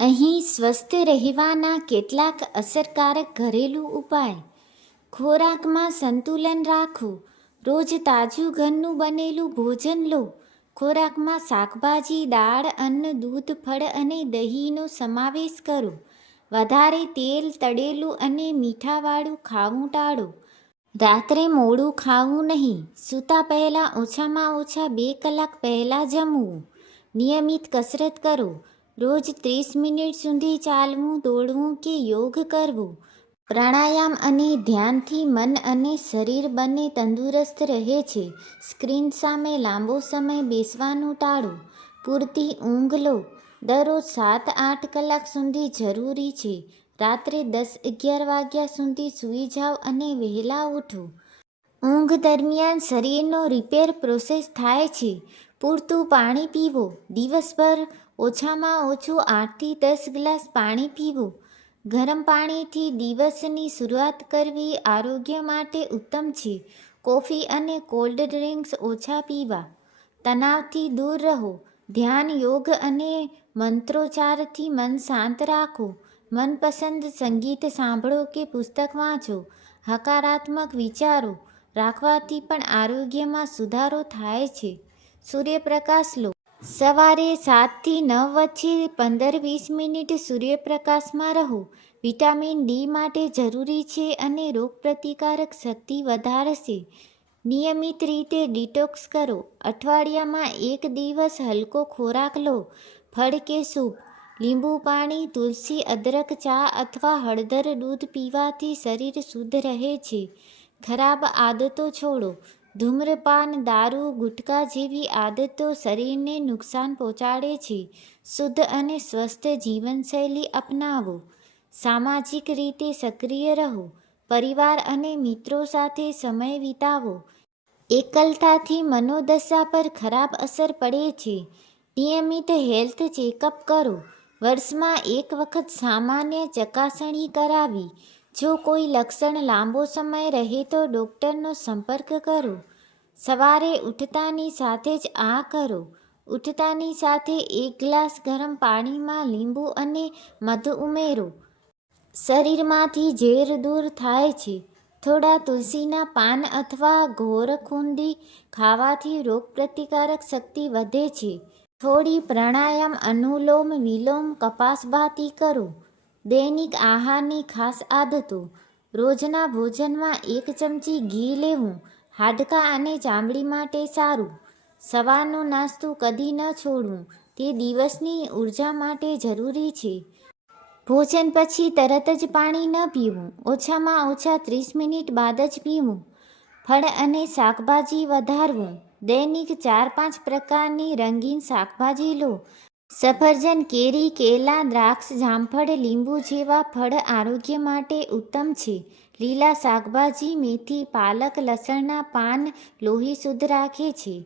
અહીં સ્વસ્થ રહેવાના કેટલાક અસરકારક ઘરેલું ઉપાય. ખોરાકમાં સંતુલન રાખો રોજ તાજું ઘરનું બનેલું ભોજન લો. ખોરાકમાં શાકભાજી, દાળ, અન્ન, દૂધ, ફળ અને દહીંનો સમાવેશ કરો. વધારે તેલ, તળેલું અને મીઠાવાળું ખાવું ટાળો. રાત્રે મોડું ખાવું નહીં. સૂતા પહેલાં ઓછામાં ઓછા બે કલાક પહેલાં જમવું. નિયમિત કસરત કરો. રોજ ત્રીસ મિનિટ સુધી ચાલવું, દોડવું કે યોગ કરવું? પ્રાણાયામ અને ધ્યાનથી મન અને શરીર બંને તંદુરસ્ત રહે છે. સ્ક્રીન સામે લાંબો સમય બેસવાનું ટાળો. પૂરતી ઊંઘ લો. દરરોજ સાત, આઠ કલાક સુધી જરૂરી છે. રાત્રે દસ, અગિયાર વાગ્યા સુધી સૂઈ જાઓ અને વહેલા ઉઠો. ઊંઘ દરમિયાન શરીરનો રિપેર પ્રોસેસ થાય છે. પૂરતું પાણી પીવો. દિવસભર ઓછામાં ઓછું આઠથી દસ ગ્લાસ પાણી પીવું. ગરમ પાણીથી દિવસની શરૂઆત કરવી આરોગ્ય માટે ઉત્તમ છે. કોફી અને કોલ્ડ ડ્રિંક્સ ઓછા પીવા. તણાવથી દૂર રહો. ધ્યાન, યોગ અને મંત્રોચ્ચારથી મન શાંત રાખો. મનપસંદ સંગીત સાંભળો કે પુસ્તક વાંચો. હકારાત્મક વિચારો રાખવાથી પણ આરોગ્યમાં સુધારો થાય છે. સૂર્યપ્રકાશ લો. સવારે સાતથી નવ વચ્ચે પંદર વીસ મિનિટ સૂર્યપ્રકાશમાં રહો. વિટામિન ડી માટે જરૂરી છે અને રોગપ્રતિકારક શક્તિ વધારશે. નિયમિત રીતે ડિટોક્સ કરો. અઠવાડિયામાં એક દિવસ હલકો ખોરાક લો. ફળ કે સૂપ. લીંબુ, પાણી, તુલસી, અદરક, ચા અથવા હળદર દૂધ પીવાથી શરીર શુદ્ધ રહે છે. ખરાબ આદતો છોડો. ધૂમ્રપાન, દારૂ ગુટખા જેવી આદતો શરીરને નુકસાન પહોંચાડે છે. શુદ્ધ અને સ્વસ્થ જીવનશૈલી અપનાવો. સામાજિક રીતે સક્રિય રહો. પરિવાર અને મિત્રો સાથે સમય વિતાવો. એકલતાથી મનોદશા પર ખરાબ અસર પડે છે. નિયમિત હેલ્થ ચેકઅપ કરો. વર્ષમાં એક વખત સામાન્ય ચકાસણી કરાવી. જો કોઈ લક્ષણ લાંબો સમય રહે તો ડૉક્ટરનો સંપર્ક કરો. સવારે ઉઠતાની સાથે જ આ કરો. ઉઠતાની સાથે એક ગ્લાસ ગરમ પાણીમાં લીંબુ અને મધ ઉમેરો. શરીરમાંથી ઝેર દૂર થાય છે. થોડા તુલસીના પાન અથવા ઘોરખુંડી ખાવાથી રોગપ્રતિકારક શક્તિ વધે છે. થોડી પ્રાણાયામ અનુલોમ વિલોમ કપાસભાતી કરો. દૈનિક આહારની ખાસ આદતો. રોજના ભોજનમાં એક ચમચી ઘી લેવું, હાડકાં અને ચામડી માટે સારું. સવારનો નાસ્તો કદી ન છોડવું, તે દિવસની ઊર્જા માટે જરૂરી છે. ભોજન પછી તરત જ પાણી ન પીવું, ઓછામાં ઓછા ત્રીસ મિનિટ બાદ જ પીવું. ફળ અને શાકભાજી વધારવું. દૈનિક ચાર પાંચ પ્રકારની રંગીન શાકભાજી લો. સફરજન, કેરી, કેલા, દ્રાક્ષ, જામફળ, લીંબુ જેવા ફળ આરોગ્ય માટે ઉત્તમ છે. લીલા શાકભાજી, મેથી, પાલક, લસણના પાન લોહી શુદ્ધ રાખે છે.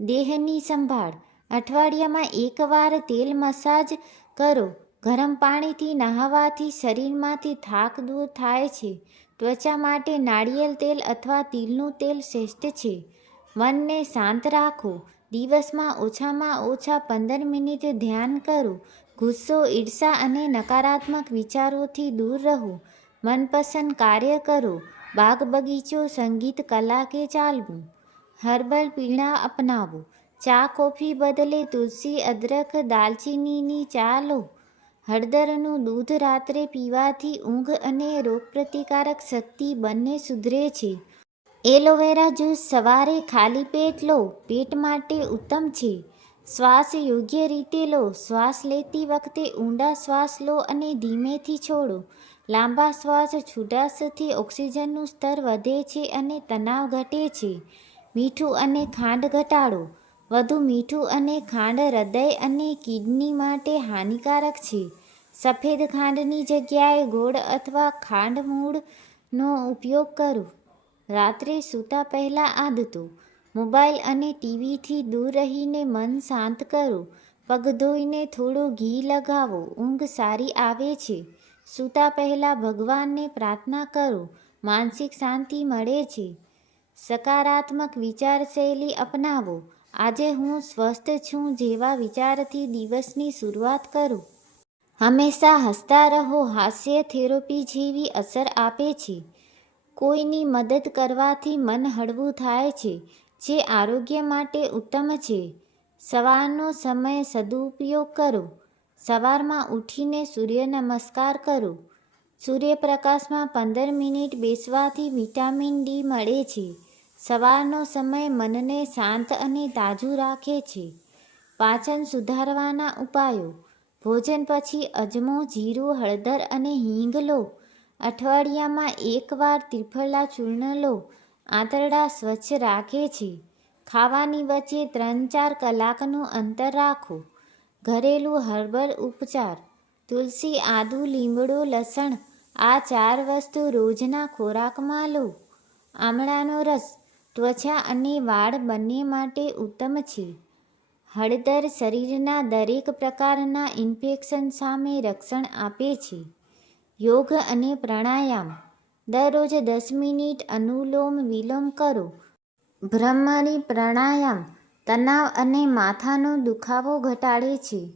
દેહની સંભાળ. અઠવાડિયામાં એકવાર તેલ મસાજ કરો. ગરમ પાણીથી નહાવાથી શરીરમાંથી થાક દૂર થાય છે. ત્વચા માટે નાળિયેર તેલ અથવા તિલનું તેલ શ્રેષ્ઠ છે. મનને શાંત રાખો. દિવસમાં ઓછામાં ઓછા પંદર મિનિટ ધ્યાન કરો. ગુસ્સો, ઈર્ષા અને નકારાત્મક વિચારોથી દૂર રહો. મનપસંદ કાર્ય કરો. બાગ બગીચો, સંગીત, કલા કે ચાલવું. હર્બલ પીણા અપનાવો. ચા, કોફી બદલે તુલસી, અદરક, દાલચીનીની ચા લો. હળદરનું દૂધ રાત્રે પીવાથી ઊંઘ અને રોગપ્રતિકારક શક્તિ બંને સુધરે છે. એલોવેરા જ્યુસ સવારે ખાલી પેટ લો, પેટ માટે ઉત્તમ છે. શ્વાસ યોગ્ય રીતે લો, શ્વાસ લેતી વખતે ઊંડા શ્વાસ લો અને ધીમેથી છોડો. લાંબા શ્વાસ છૂટાશથી ઓક્સિજનનું સ્તર વધે છે અને તણાવ ઘટે છે. મીઠું અને ખાંડ ઘટાડો. વધુ મીઠું અને ખાંડ હૃદય અને કિડની માટે હાનિકારક છે. સફેદ ખાંડની જગ્યાએ ગોળ અથવા ખાંડ મૂળનો ઉપયોગ કરો. રાત્રે સૂતા પહેલાં આદતો, મોબાઈલ અને ટીવીથી દૂર રહીને મન શાંત કરો. પગ ધોઈને થોડું ઘી લગાવો, ઊંઘ સારી આવે છે. સૂતા પહેલાં ભગવાનને પ્રાર્થના કરો, માનસિક શાંતિ મળે છે. સકારાત્મક વિચારશૈલી અપનાવો. આજે હું સ્વસ્થ છું જેવા વિચારથી દિવસની શરૂઆત કરો. હંમેશા હસતા રહો, હાસ્ય થેરપી જેવી અસર આપે છે. કોઈની મદદ કરવાથી મન હળવું થાય છે, જે આરોગ્ય માટે ઉત્તમ છે. સવારનો સમય સદુપયોગ કરો. સવારમાં ઉઠીને સૂર્ય નમસ્કાર કરો. સૂર્યપ્રકાશમાં પંદર મિનિટ બેસવાથી વિટામિન ડી મળે છે. સવારનો સમય મનને શાંત અને તાજું રાખે છે. પાચન સુધારવાના ઉપાયો. ભોજન પછી અજમો, જીરું, હળદર અને હિંગ લો. અઠવાડિયામાં એકવાર ત્રિફળા ચૂર્ણ લો. આંતરડા સ્વચ્છ રાખે છે. ખાવાની વચ્ચે ત્રણ ચાર કલાકનું અંતર રાખો. ઘરેલું હર્બલ ઉપચાર. તુલસી, આદુ, લીમડો, લસણ આ ચાર વસ્તુ રોજના ખોરાકમાં લો. આમળાનો રસ ત્વચા અને વાળ બંને માટે ઉત્તમ છે. હળદર શરીરના દરેક પ્રકારના ઇન્ફેક્શન સામે રક્ષણ આપે છે. યોગ અને પ્રાણાયામ. દરરોજ દસ મિનિટ અનુલોમ વિલોમ કરો. બ્રહ્મરી પ્રાણાયામ તણાવ અને માથાનો દુખાવો ઘટાડે છે.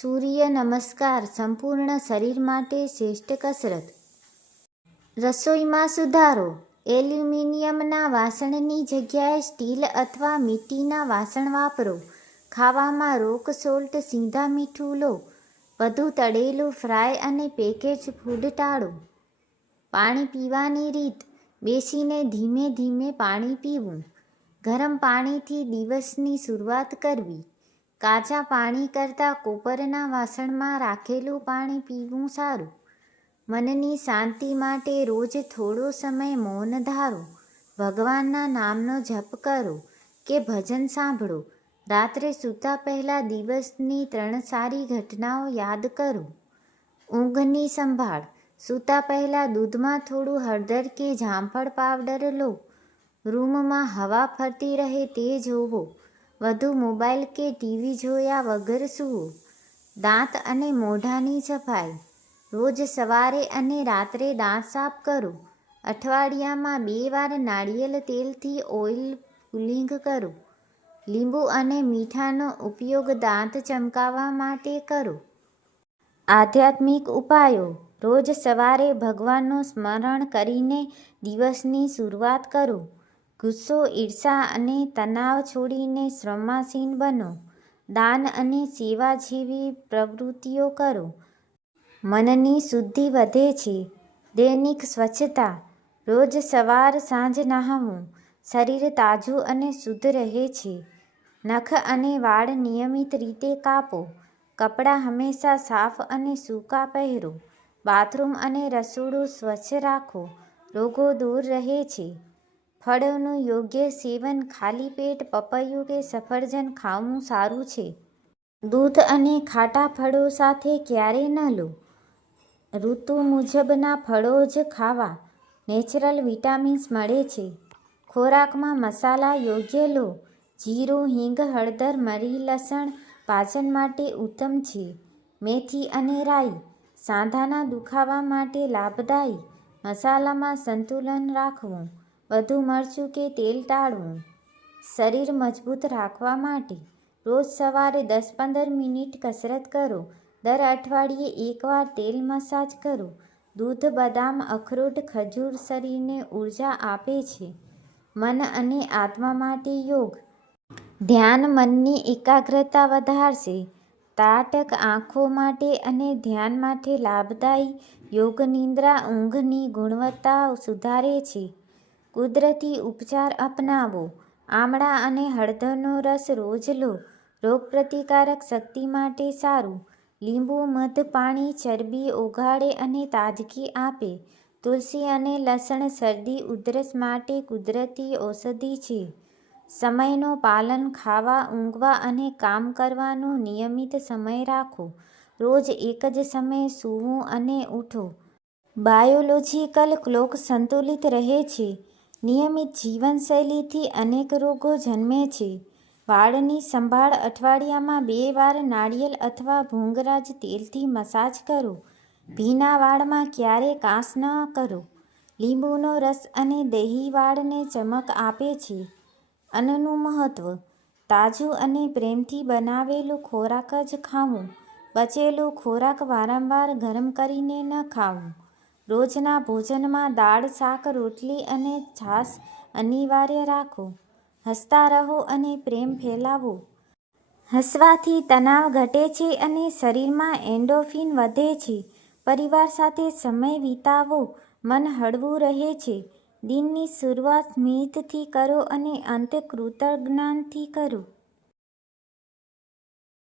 સૂર્ય નમસ્કાર, સંપૂર્ણ શરીર માટે શ્રેષ્ઠ કસરત. રસોઈમાં સુધારો. એલ્યુમિનિયમના વાસણની જગ્યાએ સ્ટીલ અથવા મીટીના વાસણ વાપરો. ખાવામાં રોક સોલ્ટ, સીધા મીઠું લો. વધુ તળેલું ફ્રાય અને પેકેજ ફૂડ ટાળો. પાણી પીવાની રીત. બેસીને ધીમે ધીમે પાણી પીવું. ગરમ પાણીથી દિવસની શરૂઆત કરવી. કાચા પાણી કરતાં કોપરના વાસણમાં રાખેલું પાણી પીવું સારું. મનની શાંતિ માટે રોજ થોડો સમય મૌન ધારો. ભગવાનના નામનો જપ કરો કે ભજન સાંભળો. રાત્રે સૂતા પહેલાં દિવસની ત્રણ સારી ઘટનાઓ યાદ કરો. ઊંઘની સંભાળ. સૂતા પહેલાં દૂધમાં થોડું હળદર કે જામફળ પાવડર લો. રૂમમાં હવા ફરતી રહે તે જોવો. વધુ મોબાઈલ કે ટીવી જોયા વગર સૂવો. દાંત અને મોઢાની સફાઈ. રોજ સવારે અને રાત્રે દાંત સાફ કરો. અઠવાડિયામાં બે વાર નાળિયેર તેલથી ઓઇલ પુલિંગ કરો. લીંબુ અને મીઠાનો ઉપયોગ દાંત ચમકાવવા માટે કરો. આધ્યાત્મિક ઉપાયો. રોજ સવારે ભગવાનનું સ્મરણ કરીને દિવસની શરૂઆત કરો. ગુસ્સો, ઈર્ષા અને તણાવ છોડીને શ્રમાસીન બનો. દાન અને સેવા જેવી પ્રવૃત્તિઓ કરો. મનની શુદ્ધિ વધે છે. દૈનિક સ્વચ્છતા. રોજ સવાર સાંજ નહાવું. શરીર તાજું અને શુદ્ધ રહે છે. નખ અને વાળ નિયમિત રીતે કાપો. કપડાં હંમેશા સાફ અને સૂકા પહેરો. બાથરૂમ અને રસોડું સ્વચ્છ રાખો. રોગો દૂર રહે છે. ફળોનું યોગ્ય સેવન ખાલી પેટ પપૈયું કે સફરજન ખાવું સારું છે. દૂધ અને ખાટા ફળો સાથે ક્યારે ન લો. ઋતુ મુજબના ફળો જ ખાવા. નેચરલ વિટામિન્સ મળે છે. ખોરાકમાં મસાલા યોગ્ય લો. જીરું, હિંગ, હળદર, મરી, લસણ પાચન માટે ઉત્તમ છે. મેથી અને રાઈ સાંધાના દુખાવા માટે લાભદાયી. મસાલામાં સંતુલન રાખવું. વધુ મરચું કે તેલ ટાળવું. શરીર મજબૂત રાખવા માટે રોજ સવારે દસ પંદર મિનિટ કસરત કરો. દર અઠવાડિયે એકવાર તેલ મસાજ કરો. દૂધ, બદામ, અખરોટ ખજૂર શરીરને ઊર્જા આપે છે. મન અને આત્મા માટે યોગ. ધ્યાન મનની એકાગ્રતા વધારશે. તાટક આંખો માટે અને ધ્યાન માટે લાભદાયી યોગ નિંદ્રા ઊંઘની ગુણવત્તા સુધારે છે. કુદરતી ઉપચાર અપનાવો. આમળા અને હળદરનો રસ રોજ લો. રોગપ્રતિકારક શક્તિ માટે સારું. લીંબુ, મધ, પાણી, ચરબી ઓગાળે અને તાજગી આપે. તુલસી અને લસણ શરદી, ઉધરસ માટે કુદરતી ઔષધિ છે. સમયનો પાલન ખાવા, ઊંઘવા અને કામ કરવાનો નિયમિત સમય રાખો. રોજ એક જ સમયે સૂવું અને ઉઠો. બાયોલોજિકલ ક્લોક સંતુલિત રહે છે. નિયમિત જીવનશૈલીથી અનેક રોગો જન્મે છે. વાળની સંભાળ અઠવાડિયામાં બે વાર નાળિયેર અથવા ભૂંગરાજ તેલથી મસાજ કરો. ભીના વાળમાં ક્યારે કાંસ ન કરો. લીંબુનો રસ અને દહીં વાળને ચમક આપે છે. અન્નનું મહત્વ. તાજું અને પ્રેમથી બનાવેલું ખોરાક જ ખાવું. બચેલું ખોરાક વારંવાર ગરમ કરીને ન ખાવું. રોજના ભોજનમાં દાળ, શાક, રોટલી અને છાશ અનિવાર્ય રાખો. હસતા રહો અને પ્રેમ ફેલાવો. હસવાથી તણાવ ઘટે છે અને શરીરમાં એન્ડોફિન વધે છે. પરિવાર સાથે સમય વિતાવો. મન હળવું રહે છે. દિનની શરૂઆત સ્મિતથી કરો અને અંત કૃતજ્ઞાનથી કરો.